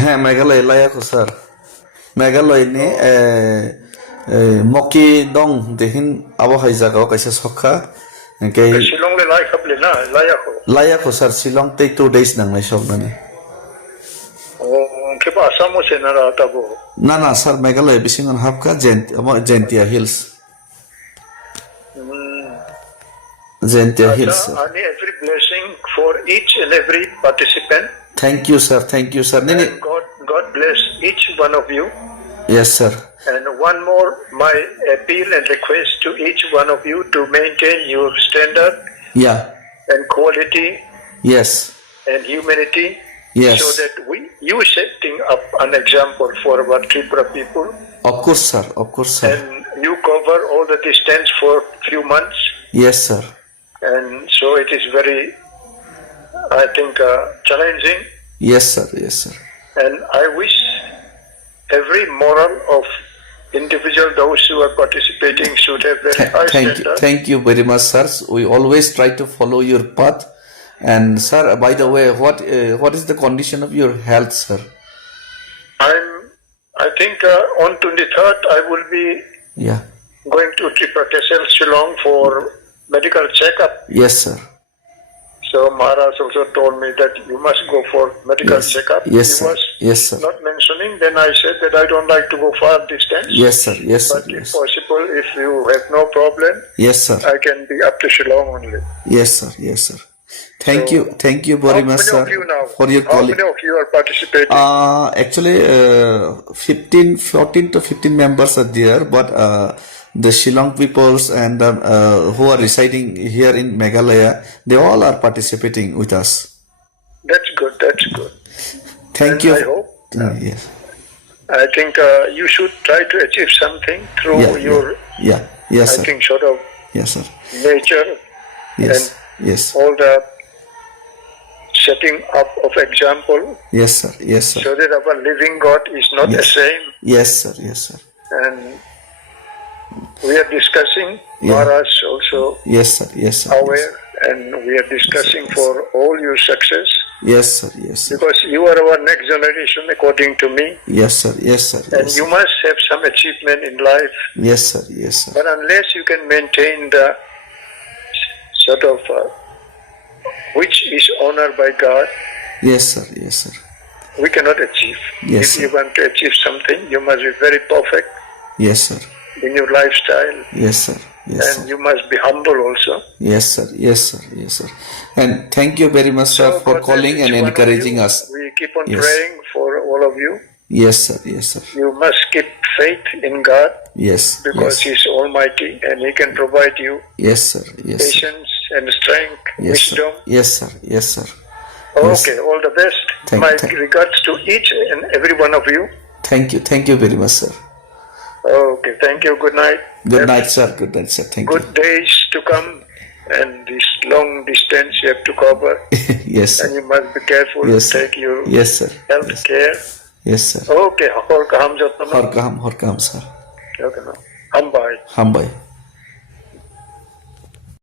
হ্যাঁ মেঘালয় লায়াকো sir Meghalaya ni moki dong dehin abo hai jaga kaisa sokha ke Shillong le lai khable na layako. layako sir Shillong te 2 days nangnai soknani Ke ba Assam se na ra ta bo. na na sir Meghalaya bisingon hapka Gentia Hills Gentia Hills sir. And every blessing for each and every participant. Thank you sir nini And God bless each one of you. yes sir And one more, my appeal and request to each one of you to maintain your standard yeah and quality yes and humanity, yes so that you setting up an example for our Tripura people, of course sir and you cover all the distance for few months, yes sir and so it is very, I think, challenging. yes sir And I wish every moral of individual, those who are participating, should have very high standard. Thank you very much, sir. We always try to follow your path. And sir, by the way, what is the condition of your health, sir? I think on 23rd I will be Yeah. going to Tripura Castle, Shillong for medical checkup. Yes, sir. So Maharaj also told me that you must go for medical Yes. checkup. Yes, He sir. was Yes, sir. not mentioning. Then I said that I don't like to go far distance. Yes, sir. Yes, sir. But if Yes. possible, if you have no problem, Yes, sir. I can be up to Shillong only. Yes, sir. Yes, sir. Thank you very much, How sir, many of you now? for your How calling. many of you are participating? Actually, 14 to 15 members are there, but the Shillong peoples and who are residing here in Meghalaya, they all are participating with us. That's good. That's good. Thank And you. I hope. Yes. I think you should try to achieve something through your, Yes, I sir. think, sort of Yes, sir. nature Yes. and Yes. all the setting up of example, Yes, sir. Yes, sir. so that our living God is not the same. Yes, sir. Yes, sir. And we are discussing, Yeah. Maharaj also Yes, sir. Yes, sir. aware, and we are discussing for all your success, Yes, sir. Yes, sir. because you are our next generation, according to me, Yes, sir. Yes, sir. and Yes, you sir. must have some achievement in life. Yes, sir. Yes, sir. But unless you can maintain the sort of which is honored by God, Yes, sir. Yes, sir. we cannot achieve. Yes, If you sir. want to achieve something, you must be very perfect Yes, sir. in your lifestyle, Yes, sir. Yes, and sir. you must be humble also. Yes, sir. Yes, sir. Yes, sir. And thank you very much, sir, for God calling bless and each one of encouraging you. us. We keep on Yes. praying for all of you. Yes, sir. Yes, sir. You must keep faith in God, Yes. because Yes. He is Almighty and He can provide you Yes, sir. Yes, sir. patience and strength, Yes, sir. wisdom. Yes, sir. Yes, sir. Yes. Okay, all the best. Thank- My thank- regards to each and every one of you. Thank you. Thank you very much, sir. Okay, thank you. Good night. Good Have night, sir. Good night, sir. Thank Good days to come, and this long distance you have to cover, you. Yes, and sir. you must be careful. Yes, sir. Take your Yes, sir. health Yes. care. Yes, sir. Okay, Hor kaham jatna. Horkaham, sir. Okay, no. Hambay. Hambai.